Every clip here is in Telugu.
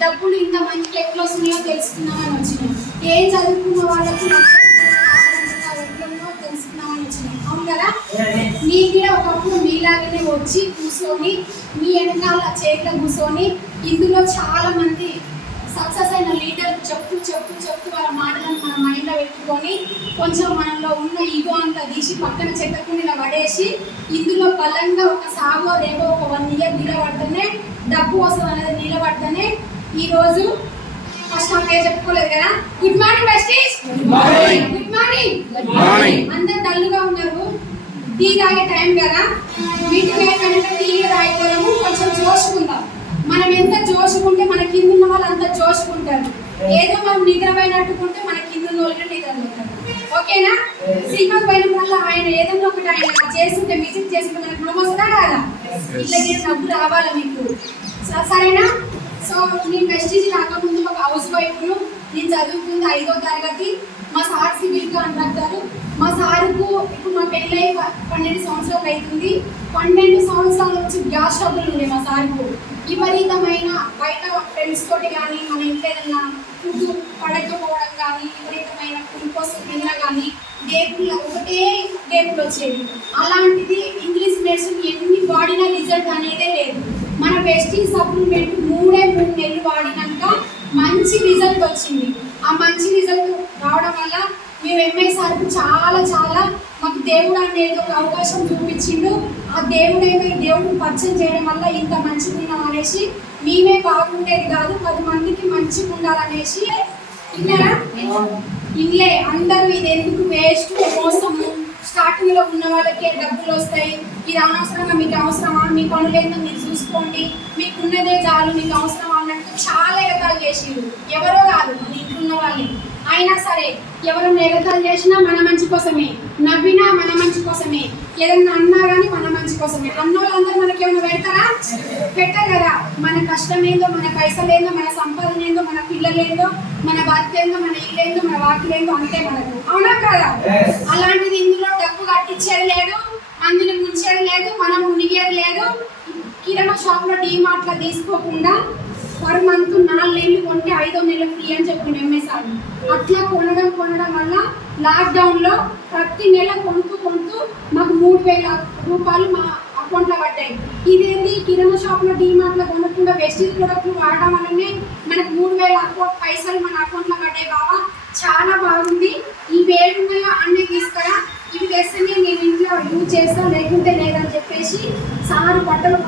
డబ్బులు ఇంత మందికి ఎట్లా వస్తున్నాయో తెలుసుకుందామని వచ్చినాం. ఏం చదువుకున్న వాళ్ళకి లక్ష ఎట్లున్నాయో అవును కదా? నీ కూడా ఒకప్పుడు మీలాగనే వచ్చి కూర్చొని మీ వెనకాల చేతిలో కూర్చొని ఇందులో చాలా మంది సక్సెస్ అయిన లీడర్ చెప్తూ చెప్తూ చెప్తూ వాళ్ళ మాటలను మన మైండ్లో పెట్టుకొని కొంచెం మనలో ఉన్న ఈగో అంతా తీసి పక్కన చెట్టకుండా పడేసి ఇందులో బలంగా ఒక సాగో రేవో ఒక వన్ ఇయర్ నిలబడితేనే డబ్బు వస్తుంది అనేది నిలబడితేనే ఈరోజు ఫస్ట్ నా పేరు చెప్పుకోలేదు కదా? Good morning besties good morning morning. అందరు డల్గా ఉన్నారు. టీ తాగే టైం కదా? మీటింగ్ అయిపోయినాక టీ తాగిపోయాము కొంచెం జోషుకుందాం మనం ఎంత జోషుకుంటే మన కింద ఉన్న వాళ్ళు అంత జోషుకుంటారు ఏదో మనం నిద్రపోయినట్టుకుంటే మన కింద ఉన్న వాళ్ళు నిద్రపోతారు. ఓకేనా? సినిమాకి పోయిన వల్ల ఆయన ఏదైనా ఒకటి ఆయన చేస్తుంటే విజిట్ చేస్తుంటే మనకు వస్తుందా రాదా? ఇట్లా నవ్వు రావాలా మీకు. సరేనా? సో నేను ప్రెస్టీజ్ రాకముందు ఒక హౌస్ వైఫ్ను నేను చదువుకుంది ఐదో తరగతి. మా సార్ సివిల్ కాంట్రాక్టర్ మా సార్కు ఇప్పుడు మా పెళ్ళై పన్నెండు సంవత్సరాలు అవుతుంది పన్నెండు సంవత్సరాల నుంచి గ్యాస్ ట్రబుల్ ఉండే మా సార్కు. విపరీతమైన బయట ఫ్రెండ్స్ తోటి కానీ మన ఇంట్లో ఏదైనా ఫుడ్ పడకపోవడం కానీ విపరీతమైన కుంకోసం తిన్నా కానీ డేపుల ఒకటే డేపులు వచ్చేవి అలాంటిది ఇంగ్లీష్ మెడిసిన్ ఎన్ని వాడినా రిజల్ట్ అనేదే లేదు. మన వెస్టింగ్ సప్లిమెంట్ మూడే మూడు నెలలు వాడినాక మంచి రిజల్ట్ వచ్చింది. ఆ మంచి రిజల్ట్ రావడం వల్ల మేము ఎంఐసార్కు చాలా చాలా మాకు దేవుడు అనేది ఒక అవకాశం చూపించిండు. ఆ దేవుడు ఏమో ఈ దేవుడు పరిచయం చేయడం వల్ల ఇంత మంచిగా ఉన్నాం అనేసి మేమే బాగుండేది కాదు పది మందికి మంచిగా ఉండాలనేసి. విన్నారా ఇల్లే అందరూ ఇది ఎందుకు వేస్ట్ మోసము స్టార్టింగ్లో ఉన్న వాళ్ళకే డబ్బులు వస్తాయి. ఇది అనవసరంగా మీకు అవసరమా? మీ పనులు ఏందో మీరు చూసుకోండి. మీకు ఉన్నదే చాలు మీకు అవసరమా అన్నట్టు చాలా రకాలు చేసిండ్రు ఎవరో కాదు మన ఇంట్లో ఉన్న వాళ్ళని అయినా సరే ఎవరైనా ఎగతాలు చేసినా మన మంచి కోసమే నవ్వినా మన మంచి కోసమే ఏదన్నా అన్నా కానీ మన మంచి కోసమే. అన్నోళ్ళందరూ మనకి ఏమైనా పెడతారా? పెట్టరు కదా. మన కష్టం ఏందో మన పైసలు ఏందో మన సంపాదన ఏందో మన పిల్లలు ఏందో మన భర్త ఏందో మన ఇల్లు ఏందో మన వాకిలు ఏందో అంతే మనకు. అవునా కదా? అలాంటిది ఇందులో డబ్బు కట్టించేది లేదు అందులో ముంచేది లేదు మనం మునిగేది లేదు. కిరాణా షాప్లో డీమార్ట్లో తీసుకోకుండా పర్ మంత్ నాలుగు నెలలు కొంటే ఐదో నెలలు ఫ్రీ అని చెప్పిండు ఎంఎస్ఆర్ అట్లా కొనడం కొనడం వల్ల లాక్డౌన్లో ప్రతి నెల కొంటూ కొంటూ మాకు మూడు వేల రూపాయలు మా అకౌంట్లో పడ్డాయి. ఇదేంటి కిరాణా షాప్లో డీమార్ట్లో లో కొనకుండా వెస్టేజ్ ప్రొడక్ట్లు వాడడం వల్లనే మనకు మూడు వేల అకౌంట్ పైసలు మన అకౌంట్లో పడ్డాయి బావా. చాలా బాగుంది. ఇవి ఏడున్నాయో అన్నీ తీసుకురా. ఇవి తెస్తేనే నేను ఇంట్లో యూజ్ చేస్తాను లేకుంటే లేదని చెప్పేసి సారు బట్టలు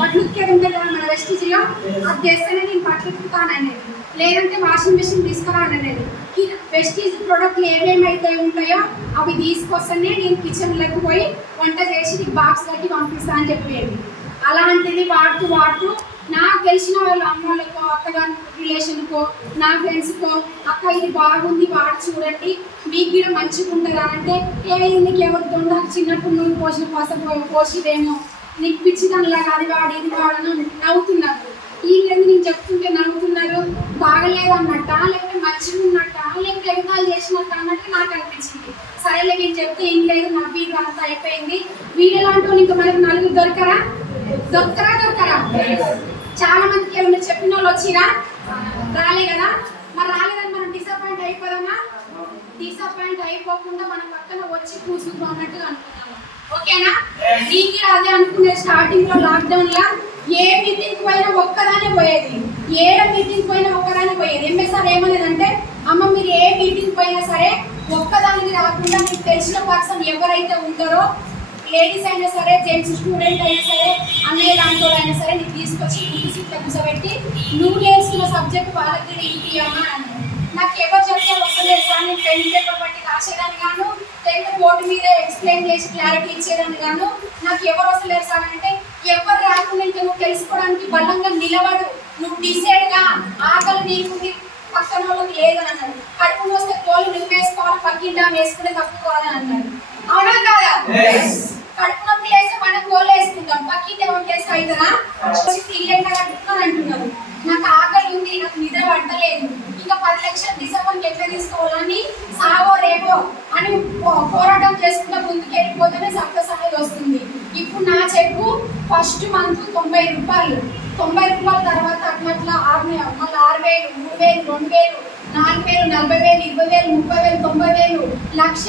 బట్టలు ఉతికేది ఉంటుంది అది తెస్తేనే నేను పట్టుకుంటాననేది. అనేది లేదంటే వాషింగ్ మెషిన్ తీసుకురా అనేది వెస్టీజ్ ప్రొడక్ట్లు ఏమేమైతే ఉంటాయో అవి తీసుకొస్తేనే నేను కిచెన్లోకి పోయి వంట చేసి నీకు బాక్స్ కట్టి పంపిస్తా అని చెప్పేది. అలాంటిది వాడుతూ వాడుతూ నాకు తెలిసిన వాళ్ళ అమ్మలకో అక్కగారి రిలేషన్కో నా ఫ్రెండ్స్కో అక్క ఇది బాగుంది వాడు చూడండి మీకు కూడా మంచిగా ఉంటుందా అంటే ఏ నీకు ఎవరు దొండకు చిన్నప్పుడు నువ్వు పోసిన కోసం పోసిదేమో నీకు పిచ్చిదానిలాగా అది వాడి ఇది వాడను నవ్వుతున్నారు. ఈ రెండు నేను చెప్తుంటే నవ్వుతున్నారు. బాగలేదు అన్నట్ట లేకపోతే మంచిగా ఉన్నట్ట లేకపోతే ఎగతాలు చేసినట్ట అన్నట్టు నాకు అనిపించింది. సరేలే నేను చెప్తే ఏం లేదు నవ్వి అంతా అయిపోయింది. వీళ్ళలాంటి ఇంకా మనకు నలుగురు దొరకరా? దొరకరా దొరకరా? చాలా మందికి ఏమైనా చెప్పిన వాళ్ళు వచ్చినా రాలే కదా. మరి రాలేదని మనం డిసప్పాయింట్ అయిపోదామా? డిసప్పాయింట్ అయిపోకుండా మన పక్కన వచ్చి కూర్చుంటాం అన్నట్టుగా అనుకున్నాము ఓకేనా? నీకు అదే అనుకునే స్టార్టింగ్లో లాక్డౌన్ లా ఏ మీటింగ్ పోయినా ఒక్కదానే పోయేది. ఏ మీటింగ్ పోయినా ఒక్కదానే పోయేది. ఎంఎస్ఆర్ ఏమనేదంటే అమ్మ మీరు ఏ మీటింగ్ పోయినా సరే ఒక్కదానికి రాకుండా మీకు తెలిసిన పర్సన్ ఎవరైతే ఉంటారో లేడీస్ అయినా సరే జెంట్స్ స్టూడెంట్ అయినా సరే అన్నయ్య దాంట్లో అయినా సరే నీకు తీసుకొచ్చి ముందు సీట్లో కూర్చోబెట్టి నువ్వు నేర్చుకున్న సబ్జెక్ట్ వాళ్ళకి ఏంటి అమ్మ అని నాకు ఎవరు చెప్తే వస్తలేదు సార్ నేను పెన్ పేపర్ బట్టి రాసేదాన్ని గాను టెన్త్ బోర్డు మీద ఎక్స్ప్లెయిన్ చేసి క్లారిటీ ఇచ్చేదాన్ని గాను నాకు ఎవరు వస్తలేరు సార్ అంటే ఎవరు రాకుండా నువ్వు తెలుసుకోవడానికి బలంగా నిలబడు. నువ్వు డిసైడ్గా ఆకలి నీకుంది పక్కన వాళ్ళకి లేదని అన్నాడు కడుపు వస్తే నువ్వు వేసుకోవాలి పక్కింటా వేసుకునే తప్పు కాదని అన్నాడు అవునా కాదా? కడుపు నొప్పి లేస్తే మనం గోలు వేసుకుంటాం. పక్కింటి ఎవరికి వేస్తే అవుతుందా? ఇల్లు కట్టుకున్నాను అంటున్నారు నాకు ఆకలి ఉంది నాకు నిద్ర పట్టలేదు ఇంకా పది లక్షలు డిసెంబర్కి ఎట్లా తీసుకోవాలని సాగో రేపో అని పో- పోరాటం చేసుకుంటా ముందుకు వెళ్ళిపోతేనే సక్సెస్ అనేది వస్తుంది ఇప్పుడు నా చెక్కు ఫస్ట్ మంత్ తొంభై రూపాయలు. తొంభై రూపాయల తర్వాత అట్లా ఆరు మళ్ళీ ఆరు వేలు మూడు వేలు రెండు వేలు నాలుగు వేలు నలభై వేలు ఇరవై వేలు ముప్పై వేలు తొంభై వేలు లక్ష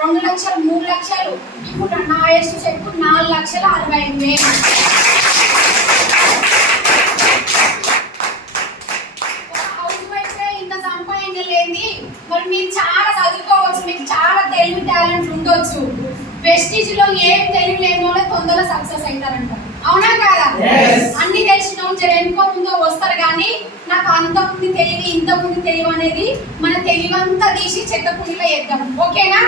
రెండు లక్షలు మూడు లక్షలు. ఇప్పుడు నా వయసు చెప్పు నాలుగు లక్షల అరవై ఐదు వేలు. మరి మీరు చాలా చదువుకోవచ్చు మీకు చాలా తెలివి టాలెంట్ ఉండొచ్చు. వెస్టీజ్లో ఏం తెలివి లేని వాళ్ళే తొందరగా సక్సెస్ అవుతారంట. అవునా కాదా. అన్ని తెలిసిన జర వెనుకో ముందో వస్తారు కానీ నాకు అంత ఉంది తెలివి ఇంత ఉంది తెలివి అనేది మన తెలివంతా తీసి చెత్త కుండీలో వేద్దాం. ఓకేనా.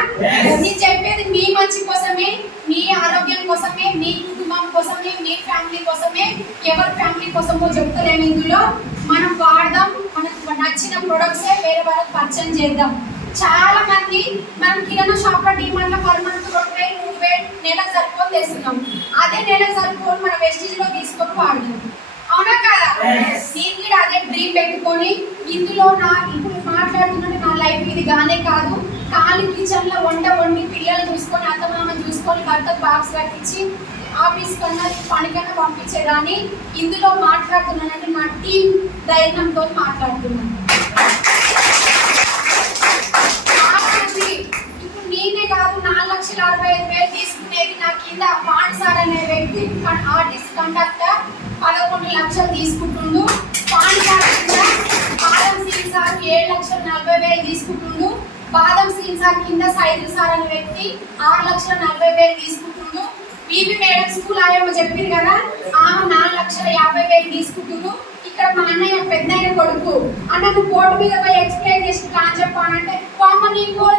నేను చెప్పేది మీ మంచి కోసమే మీ ఆరోగ్యం కోసమే మీ కుటుంబం కోసమే మీ ఫ్యామిలీ కోసమే ఎవరి ఫ్యామిలీ కోసమో చెప్తలేము ఇందులో. మనం వాడదాం మనకు నచ్చిన ప్రొడక్ట్స్ వేరే వాళ్ళకి పరిచయం చేద్దాం. చాలా మంది మనం కిరాణా షాప్లో డిమాండ్ పర్ మంత్ రెండు వేలు మూడు వేలు నెల సరిపోని తెస్తున్నాం అదే నెల సరిపోని మన వెస్టేజ్లో తీసుకొని వాడదాం అవునా కదా. నేను కూడా అదే డ్రీమ్ పెట్టుకొని ఇందులో నా ఇప్పుడు మాట్లాడుతుంటే నా లైఫ్ ఇది గానే కాదు. ఖాళీ కిచెన్లో వంట వండి పిల్లలు చూసుకొని అత్తమామ చూసుకొని భర్త బాక్స్ కట్టించి ఆఫీస్ కన్నా పనికన్నా పంపించేదాన్ని ఇందులో మాట్లాడుతున్నానంటే నా టీం ధైర్యంతో మాట్లాడుతున్నాను చాలా మంది ఇప్పుడు నేనే కాదు నాలుగు లక్షల అరవై ఐదు వేలు తీసుకునేది నా కింద పాండ్ సార్ చిట్ వ్యక్తి ఆర్టిస్ట్ కండక్టర్ పదకొండు లక్షలు తీసుకుంటుండు. పాన్ సార్ బాదం సీన్ సార్ ఏడు లక్షల నలభై వేలు తీసుకుంటుండు. బాదం సీన్ సార్ కింద సైదుల్ సార్ అనే వ్యక్తి ఆరు లక్షల నలభై వేలు తీసుకుంటుండు. బీబీ మేడం స్కూల్ ఆయమ్మ చెప్పింది కదా ఆమె నాలుగు లక్షల యాభై వేలు తీసుకుంటుండు. ఇక్కడ మా అన్నయ్య పెద్ద కొడుకు. అన్న నువ్వు బోర్డు మీద పోయి ఎక్స్ప్లెయిన్ చేసి ప్లాన్ చెప్పానంటే పామ నీ కోర్టు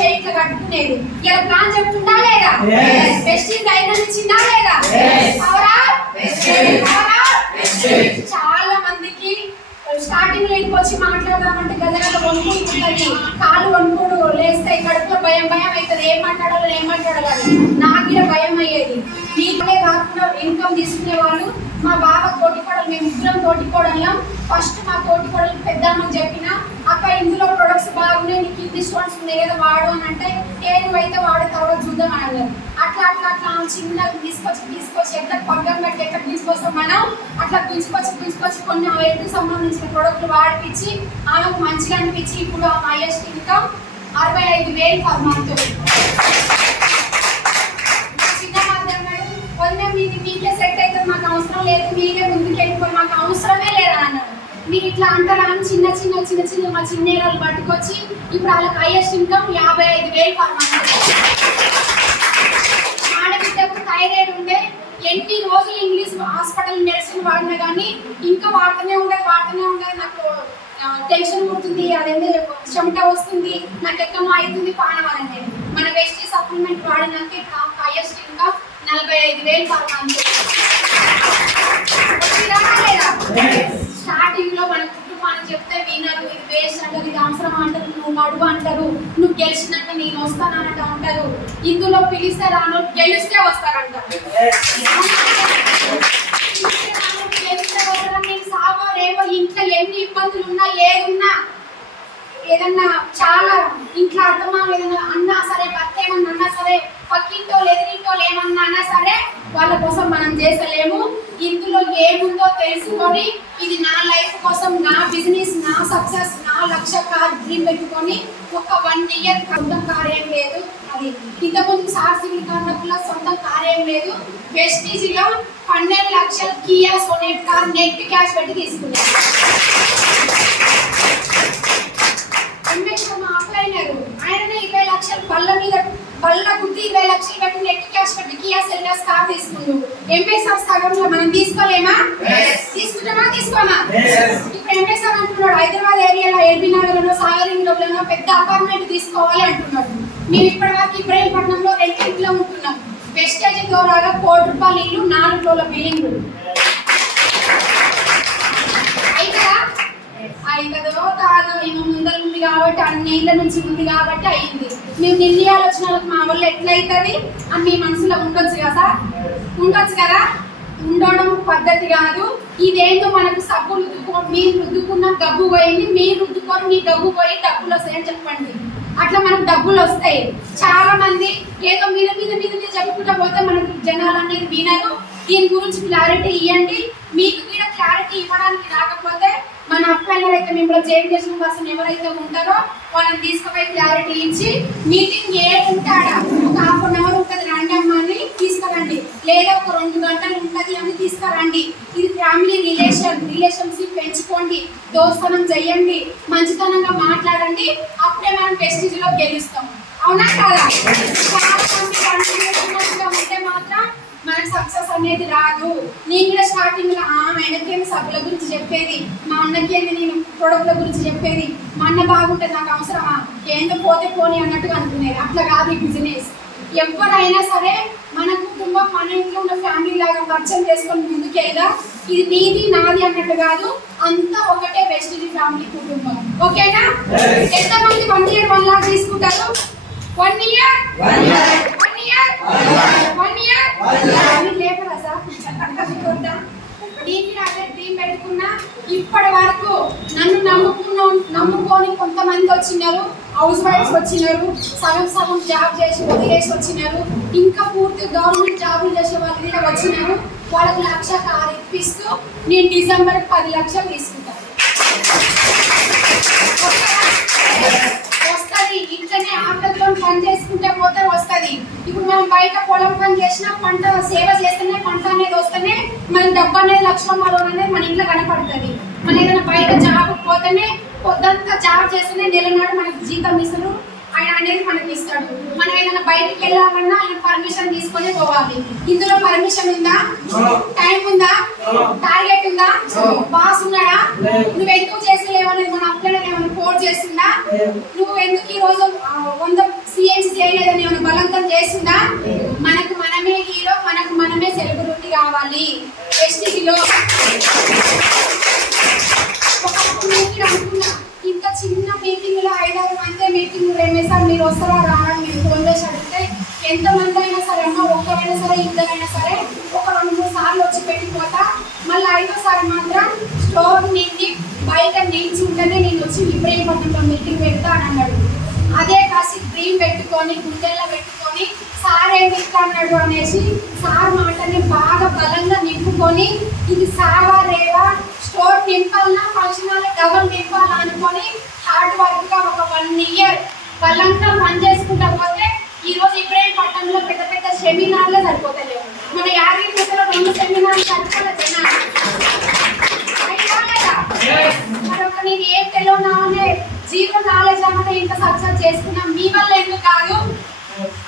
ఇట్లా కట్టుకునేది. ఇలా ప్లాన్ చెప్తుందా లేదా. బెస్ట్ ధైర్యం ఇచ్చిందా లేదా. అవరా. చాలా మందికి స్టార్టింగ్లో ఇంటికి వచ్చి మాట్లాడదామంటే గదగద వణుకుంటుంది కాలు వణుకుడు లేస్తే కడుపులో భయం భయం అవుతుంది. ఏం మాట్లాడాలో ఏం మాట్లాడాలి నాకు కూడా భయం అయ్యేది. మీకే కాకుండా ఇన్కమ్ తీసుకునే వాళ్ళు మా బావ తోటికోడలు మేము ముగ్గురం తోటికోడలం ఫస్ట్ మా తోటికోడలు పెద్దామని చెప్పిన అక్క ఇందులో ప్రొడక్ట్స్ బాగున్నాయి నీకు ఇది డిస్కౌంట్స్ ఉన్నాయి కదా వాడు అని అంటే ఏ అయితే వాడే తర్వాత చూద్దాం అని అన్నారు. అట్లా అట్లా అట్లా చిన్న చిన్నగా తీసుకొచ్చి తీసుకొచ్చి ఎట్లా పగ్గం పెట్టి ఎట్లా తీసుకొస్తాం మనం? అట్లా పిలుచుకొచ్చి పిలుచుకొచ్చి కొన్ని ఆ సంబంధించిన ప్రొడక్ట్లు వాడిపించి ఆమెకు మంచిగా అనిపించి ఇప్పుడు ఆ హైయెస్ట్ ఇన్కమ్ అరవై ఐదు వేలు పర్ మంత్ చిన్న మాట్లాడాడు పొందే మీది మీకే సెట్ అవుతుంది మాకు అవసరం లేదు మీరే ముందుకు వెళ్ళిపోయి మాకు అవసరమే లేదా? అన్నాడు. మీరు ఇట్లా అంటారా అని చిన్న చిన్న చిన్న చిన్న మా చిన్నేరాలు పట్టుకొచ్చి ఇప్పుడు వాళ్ళకి హైయెస్ట్ ఇన్కమ్ యాభై ఐదు వేలు పర్ మంత్ ఆడబిడ్డకు థైరాయిడ్ ఉండే ఎన్ని రోజులు ఇంగ్లీష్ హాస్పిటల్ మెడిసిన్ వాడినా కానీ ఇంకా వాడుతూనే ఉండదు వాడుతూనే ఉండదు నాకు టెన్షన్ పుడుతుంది అదేంది చెమట వస్తుంది నాకు ఎక్కమో అవుతుంది పానం అనేది మన వేస్ట్ సప్లిమెంట్ వాడినాక ఇప్పుడు హైయెస్ట్ ఇంకా నలభై ఐదు వేలు పర్ స్టార్టింగ్లో మన కుటుంబానికి చెప్తే వినరు ఇది వేస్ట్ అంటారు ఇది అవసరం అంటారు నువ్వు నడువు అంటారు నువ్వు గెలిచినాక నేను వస్తానంట అంటారు. ఇందులో పిలిస్తే రాను గెలిస్తే వస్తారంట గెలిస్తే వస్తారని నేను సావో రేవో ఇంట్లో ఎన్ని ఇబ్బందులు ఉన్నా ఏదున్నా ఏదన్నా చాలా ఇంట్లో అర్థమా ఏదన్నా అన్నా సరే భర్త ఏమన్నా అన్నా సరే పక్కింటో ఎదిరింటో ఏమన్నా అన్నా సరే వాళ్ళ కోసం మనం చేసలేము ఇందులో ఏముందో తెలుసుకొని ఇది నా లైఫ్ కోసం నా బిజినెస్ నా సక్సెస్ నా లక్ష్య కార్ డ్రీమ్ పెట్టుకొని ఒక వన్ ఇయర్ కొంత కార్ ఏం లేదు. ఇంతకుముందు సార్ సొంతం కార్ ఏం లేదు. వెస్టీజ్లో పన్నెండు లక్షల Kia Sonet car net cash పెట్టి అప్లైనరు ఆయననే ఇరవై లక్షలు బల్ల మీద బల్ల గుద్ది ఇరవై లక్షలు పెట్టి నెట్ క్యాష్ పెట్టి కియా సెల్టర్స్ కార్ తీసుకుండు ఎంపీఎస్ఆర్ సగంలో మనం తీసుకోలేమా? Yes. తీసుకుంటామా? తీసుకోమా? Yes. ఇప్పుడు ఎంపీఎస్ఆర్ అంటున్నాడు హైదరాబాద్ ఏరియాలో ఎల్బీ నగర్లో పెద్ద అపార్ట్మెంట్ తీసుకోవాలి అంటున్నాడు. మేము ఇప్పటి వరకు ఇబ్రాహీంపట్నంలో రెండు ఇంట్లో ఉంటున్నాం. వెస్టేజ్ ద్వారా కోటి రూపాయలు ఇల్లు నాలుగు రోజుల బిల్డింగ్. అయితదా అయితదో కాదో ఈమె ముందర ఉంది కాబట్టి అన్ని ఇళ్ళ నుంచి ఉంది కాబట్టి అయింది. మేము నిన్న ఆలోచన మా వల్ల ఎట్లయితుంది అని మీ మనసులో ఉండొచ్చు కదా ఉండొచ్చు కదా? ఉండడం పద్ధతి కాదు. ఇదేంటో మనకు సబ్బు రుద్దుకో మీరు రుద్దుకున్న గబ్బు పోయింది మీరు రుద్దుకొని మీ గబ్బు పోయి డబ్బులు వస్తాయని చెప్పండి. అట్లా మనకు డబ్బులు వస్తాయి. చాలా మంది ఏదో మీద మీద మీద మీద చెప్పుకుంటా పోతే మనకు జనాలు అనేది వినరు. దీని గురించి క్లారిటీ ఇవ్వండి మీకు కూడా క్లారిటీ ఇవ్వడానికి రాకపోతే మన అప్పైనర్ అయితే మేము జాయిన్ చేసిన పర్సన్ ఎవరైతే ఉంటారో వాళ్ళని తీసుకుపోయి క్లారిటీ ఇచ్చి మీటింగ్ ఏ ఉంటాడా? ఒక హాఫ్ అన్ అవర్ ఉంటుంది రండి అమ్మ అని తీసుకురండి. లేదా ఒక రెండు గంటలు ఉంటుంది అని తీసుకురండి. ఇది ఫ్యామిలీ రిలేషన్ రిలేషన్షిప్ పెంచుకోండి. దోస్తనం చెయ్యండి మంచితనంగా మాట్లాడండి. అప్పుడే మనం ప్రెస్టీజ్ గెలుస్తాం. అవునా కాదా? చాలా మంది ఉంటే మాత్రం మనకు సక్సెస్ అనేది రాదు. నేను కూడా స్టార్టింగ్లో ఆ ఆయనకేమి సభ్యుల గురించి చెప్పేది? మా అన్నకి నేను ప్రొడక్ట్ల గురించి చెప్పేది? మా అన్న బాగుంటే నాకు అవసరమా? ఏందో పోతే పోని అన్నట్టుగా అనుకునేది. అట్లా కాదు ఈ బిజినెస్ ఎవరైనా సరే మన కుటుంబం మన ఇంట్లో ఉన్న ఫ్యామిలీ లాగా పరిచయం చేసుకొని ముందుకెళ్దా ఇది నీది నాది అన్నట్టు కాదు అంతా ఒకటే బెస్ట్ ఫ్యామిలీ కుటుంబం. ఓకేనా? ఎంతమంది వన్ ఇయర్ వన్ లాక్ తీసుకుంటారు? One year. One year one year sir? అదే డ్రీమ్ పెట్టుకున్నా ఇప్పటి వరకు నన్ను నమ్ముకున్న నమ్ముకొని కొంతమంది వచ్చినారు. హౌస్ వైఫ్స్ వచ్చినారు సగం సగం జాబ్ చేసి వదిలేసి వచ్చినారు ఇంకా పూర్తి గవర్నమెంట్ జాబులు చేసే వాళ్ళు కూడా వచ్చినారు. వాళ్ళకి లక్ష కారు ఇప్పిస్తూ నేను డిసెంబర్ పది లక్షలు తీసుకుంటాను వస్తుంది ఇంట్లోనే ఆటలతో పని చేసుకుంటే పోతే వస్తుంది. ఇప్పుడు మనం బయట పొలం పని చేసినా పంట సేవ చేస్తేనే పంట అనేది వస్తేనే మన డబ్బు అనేది లక్షల మరో అనేది మన ఇంట్లో కనపడుతుంది. మన ఏదైనా బయట జాబ్ పోతేనే పొద్దంతా జాబ్ చేస్తేనే నెల నాడు మనకి జీతం ఇస్తారు ఆయన అనేది మనకి ఇస్తాడు. మనం ఏదైనా బయటికి వెళ్ళాలన్నా ఆయన పర్మిషన్ తీసుకొని పోవాలి. ఇందులో పర్మిషన్ ఉందా? టైం ఉందా? టార్గెట్ ఉందా? బాస్ ఉన్నాడా? నువ్వు ఎందుకు చేసలేవు అనేది మన అప్లైన్ ఏమైనా కోడ్ చేస్తుందా? నువ్వు ఎందుకు ఈ రోజు వంద సిఎన్సి చేయలేదని ఏమైనా బలవంతం చేస్తుందా? మనకు మనమే హీరో మనకు మనమే సెలబ్రిటీ కావాలి. ఎస్టీలో ఒకప్పుడు చిన్న మీటింగ్లో ఐదారు మంది మీటింగ్ సార్. మీరు వస్తారా రారా మీరు ఫోన్ చేసి అడిగితే ఎంతమంది అయినా సరే అమ్మ ఒక్కరైనా సరే ఇద్దరైనా సరే ఒక రెండు మూడు సార్లు వచ్చి పెట్టిపోతా. మళ్ళీ ఐదోసారి మాత్రం స్టోర్ నిండి బయట నిల్చుంటేనే నేను వచ్చి విపరీతంలో మీటింగ్ పెడతా అని అన్నాడు. అదే కాసి డ్రీమ్ పెట్టుకొని గుండెల్లో పెట్టుకొని సార్ ఏం అన్నాడు అనేసి సార్ మాటని బాగా బలంగా నింపుకొని ఇది సావా రేవా స్టోర్ నింపాలన్నా ఫంక్షన్ హాల్ డబల్ నింపాలా అనుకొని హార్డ్ వర్క్గా ఒక వన్ ఇయర్ వాళ్ళంతా పని చేసుకుంటా పోతే ఈ రోజు ఇబ్రాహిం పట్టణంలో పెద్ద పెద్ద సెమినార్లే సరిపోతలేవు. మన యాభై రెండు సెమినార్లు? మరొక నేను ఏం తెలియనామనే జీరో నాలెడ్జ్ అన్నది ఇంత సక్సెస్ చేసుకున్నాం. మీ వల్ల ఎందుకు కాదు?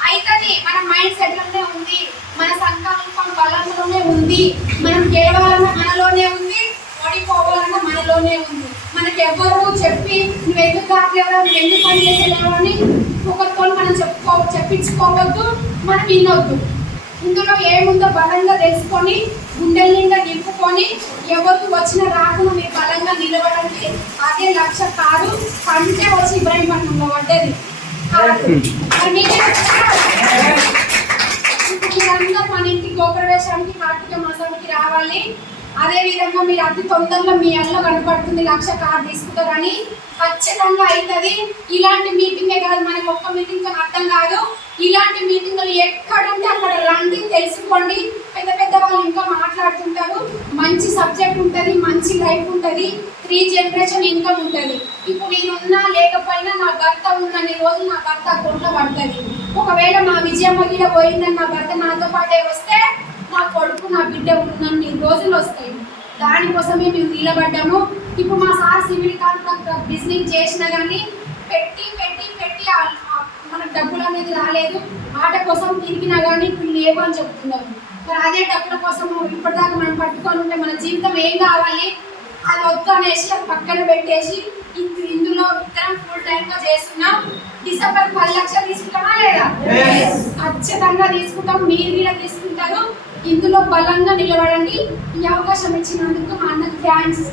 అయితది. మన మైండ్ సెట్లోనే ఉంది. మన సంకల్పం బలంలోనే ఉంది. మనం గెలవాలన్న మనలోనే ఉంది ఓడిపోవాలన్న మనలోనే ఉంది మనకి ఎవరు చెప్పి నువ్వు ఎందుకు కావట్లేవా నువ్వు ఎందుకు పని చేసేలేవు అని ఒకరితో మనం చెప్పుకో చెప్పించుకోవద్దు మనం వినొద్దు. ఇందులో ఏముందో బలంగా తెలుసుకొని గుండెల నిండా నింపుకొని ఎవరికి వచ్చిన రాకుండా మీరు బలంగా నిలవడానికి అదే లక్ష కాదు కంటే వచ్చి ఇబ్రాహీంపట్నంలో పడ్డది. కాదు. మీరందరూ మన ఇంటి గోప్రవేశానికి కార్తీక మాసానికి రావాలి. అదే విధంగా మీరు అతి తొందరలో మీ అల్ల కనపడుతుంది లక్ష కార్ తీసుకుంటారని ఖచ్చితంగా అవుతుంది. ఇలాంటి మీటింగే కాదు మనకి ఒక్క మీటింగ్ అర్థం కాదు. ఇలాంటి మీటింగ్లు ఎక్కడుంటే అక్కడ రండి తెలుసుకోండి. పెద్ద పెద్ద వాళ్ళు ఇంకా మాట్లాడుతుంటారు. మంచి సబ్జెక్ట్ ఉంటుంది మంచి లైఫ్ ఉంటుంది త్రీ జనరేషన్ ఇన్కమ్ ఉంటుంది. ఇప్పుడు నేనున్నా లేకపోయినా నా భర్త ఉన్నన్ని రోజులు నా భర్త అకౌంట్లో పడుతుంది. ఒకవేళ మా విజయమ్మ గిడ పోయిందని నా భర్త నాతో పాటే వస్తే నా కొడుకు నా బిడ్డ ఉన్నన్ని రోజులు వస్తాయి. దానికోసమే మేము నిలబడ్డాము. ఇప్పుడు మా సార్ సివిల్ కాంట్రాక్ట్ బిజినెస్ చేసినా కానీ పెట్టి పెట్టి పెట్టి మనకు డబ్బులు అనేది రాలేదు. ఆట కోసం తిరిగినా కానీ ఇప్పుడు లేవు అని చెప్తున్నారు. మరి అదే డబ్బుల కోసం ఇప్పటిదాకా మనం పట్టుకొని ఉంటే మన జీవితం ఏం కావాలి? అది వద్దు అనేసి పక్కన పెట్టేసి ఇందు- ఇందులో ఇద్దరం ఫుల్ టైం గా చేస్తున్నాం. డిసెంబర్ పది లక్షలు తీసుకుంటామా లేదా. ఖచ్చితంగా తీసుకుంటాం. మీరు కూడా తీసుకుంటారు. ఇందులో బలంగా నిలబడండి. ఈ అవకాశం ఇచ్చినందుకు మా అన్నకు థ్యాంక్స్.